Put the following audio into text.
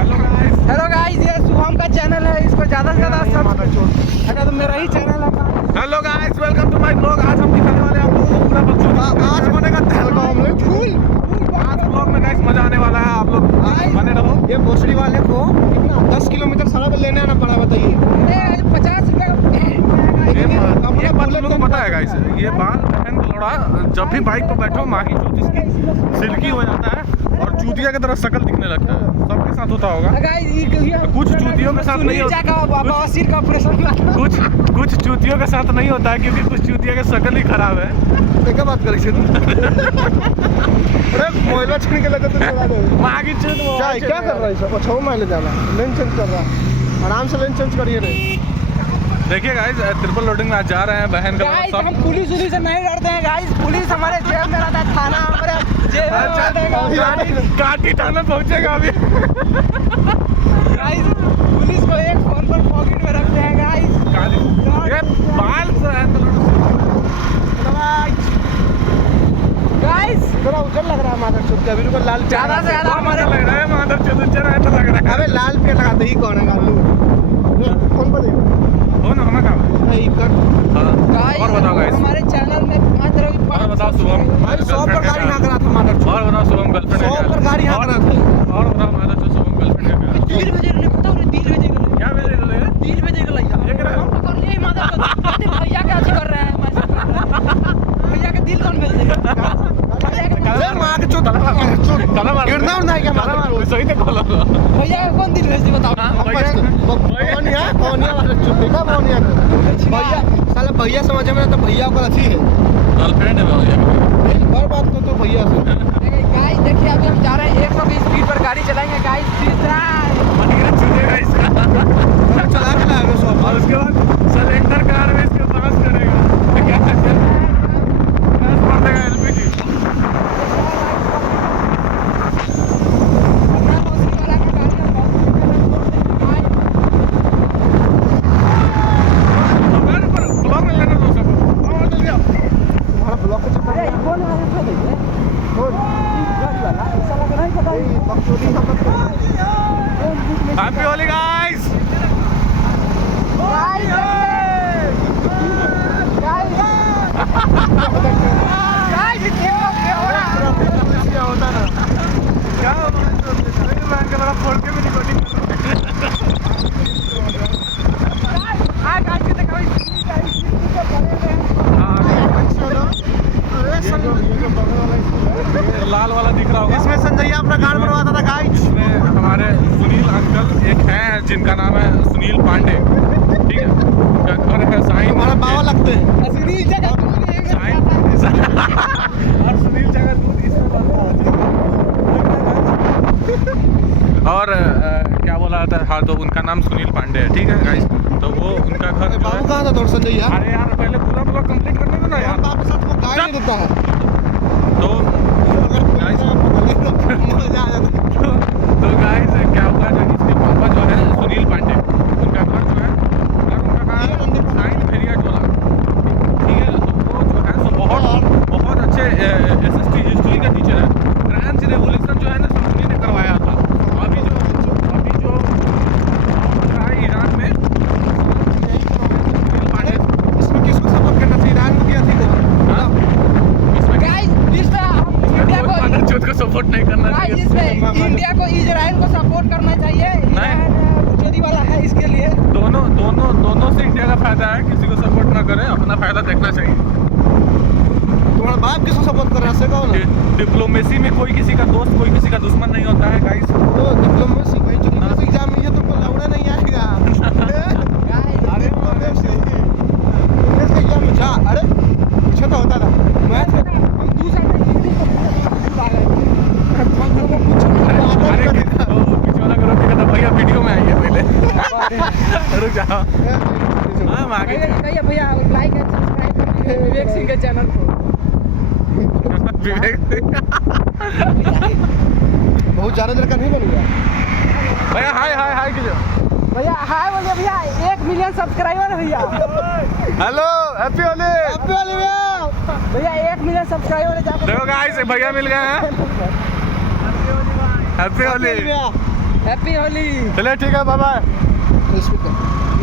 Hello guys, ये शुभम का channel है, इसको ज़्यादा से ज़्यादा अगर तो मेरा ही चैनल है। Hello guys, welcome to my blog. आज हम दिखाने वाले हैं आप लोगों को पूरा बकचोदी। आज बनेगा तहलका ऑमलेट फुल। आज ब्लॉग में गाइस मजा आने वाला है, आप लोग बने रहो। ये भोसड़ी वाले को कितना 10 किलोमीटर सड़क लेने आना पड़ा, बताइए। 50 रुपये। एक बात तुम लोगों को पता है गाइस, ये बाल बहन लौड़ा जब भी बाइक पर बैठो माँ की चूत इसकी सिल्की हो जाता है और चूतिया की तरह शक्ल दिखने लगता है। सबके साथ होता होगा। कुछ चूतियों के साथ नहीं होता, कुछ चूतियों के साथ नहीं होता है, क्योंकि कुछ चूतिया की शक्ल ही खराब है। क्या बात करी अरे मोबाइल छीन के लगा तो चला दो। माँ की चूत क्या कर रहा है सब? अच्छा मैं ले जाना, लेन चेंज कर रहा है, आराम से लेन चेंज करिए रे। देखिए गाइस, ट्रिपल लोडिंग में आज जा रहे हैं बहन का सब। हम पुलिस से नहीं डरते हैं गाइस, पुलिस हमारे जेब में रहता है, थाना हमारे जेब में रहता है। काटी थाना पहुंचेगा अभी गाइस। पुलिस को एक फोन पर पॉकेट में रखते हैं गाइस। ये बाल से है गाइस थोड़ा उजल लग रहा है माधव चौक का, अभी लाल ज्यादा से ज्यादा हमारे लग रहा है माधव चौक उज्जर है तो लग रहा है। अबे लाल पे लगाते ही कौन है गालू? कौन पर हो ना हमें काम नहीं कर। हां और बताओ गाइस, हमारे चैनल में 5 तरह और बताओ शुभम भाई 100 पर गाड़ी हाँ करा था माधव चौक। और बताओ शुभम गर्लफ्रेंड 100 पर गाड़ी हाँ करा था। और बताओ माधव चौक शुभम गर्लफ्रेंड का क्या 3 बजे ने बताओ रे, 3 बजे गए क्या भेज रहे हो? 3 बजे गए यार। हम तो कर लिए माधव चौक। भैया क्या कर रहे हैं? भैया का दिल कौन भेज देगा? अरे मां के चोट कला मार गिरना नहीं क्या मार? सही तो बोला भैया का कौन दिल भेज दी बताओ? कौनिया वाला चुप देखा कौनिया भैया साला भैया समझ में तो भैया का अच्छी है, गर्लफ्रेंड है भैया। हर बात तो भैया से। गाइस देखिए अभी हम जा रहे हैं 120 स्पीड पर गाड़ी चलाएंगे गाइस। चला के लाएंगे सब और उसके बाद सिलेंडर कार में इसके पास करेगा क्या मार देगा एलपीजी। Happy Holi guys. क्या कैमरा फोड़ के भी रिकॉर्डिंग लाल वाला दिख रहा होगा, इसमें संजय अपना कार बनवाता था गाइस। इसमें हमारे सुनील अंकल एक हैं जिनका नाम है सुनील पांडे, ठीक है। उनका घर है साईं, हमारा बाबा लगते हैं सुनील जगह और सुनील जगह दूध इसमें बनता है। और क्या बोला था, हाँ तो उनका नाम सुनील पांडे है, ठीक है गाइस। तो वो उनका घर बाबू कहाँ था? थोड़ा संजय यार, अरे यार पहले पूरा ब्लॉग कंप्लीट करने दो ना यार। बाप के साथ वो गाड़ी नहीं देता है तो गाइस क्या हुआ, जो इसके पापा जो है सुनील पांडे, उनका घर जो है उनका कहाँ है साइन भेड़िया टोला, ठीक है। तो वो जो है सो बहुत अच्छे एसएसटी हिस्ट्री के टीचर है। फ्रेंच रेवोल्यूशन जो है ना सुनील ने करवाया था। अभी जो है ईरान में पांडे। इसमें किसको सपोर्ट करना चाहिए? ईरान को किया थी को सपोर्ट नहीं करना चाहिए। इंडिया को इजराइल को सपोर्ट करना चाहिए। नहीं वाला है, इसके लिए दोनों से इंडिया का फायदा है। किसी को सपोर्ट ना करें, अपना फायदा देखना चाहिए। तुम्हारा बाप किसको सपोर्ट कर रहा है? डिप्लोमेसी में कोई किसी का दोस्त कोई किसी का दुश्मन नहीं होता है गाइस। डिप्लोमेसी एग्जाम में ये तुमको लौड़ा नहीं आएगा। अरे एग्जाम में जा, अरे पूछा तो होता था मैथ भैया वीडियो में आइए पहले रुक जाओ। हाँ आगे भैया लाइक एंड सब्सक्राइब करिए विवेक सिंह के चैनल को। विवेक बहुत ज़्यादा लड़का नहीं बन गया भैया। हाय हाय हाय कीजिए भैया, हाय बोलिए भैया। 1 मिलियन सब्सक्राइबर भैया। हेलो हैप्पी होली भैया 1 मिलियन सब्सक्राइबर है। देखो गाइस भैया मिल गए हैं। हैप्पी होली। हैप्पी होली। चलिए ठीक है, बाय बाय। स्पीकर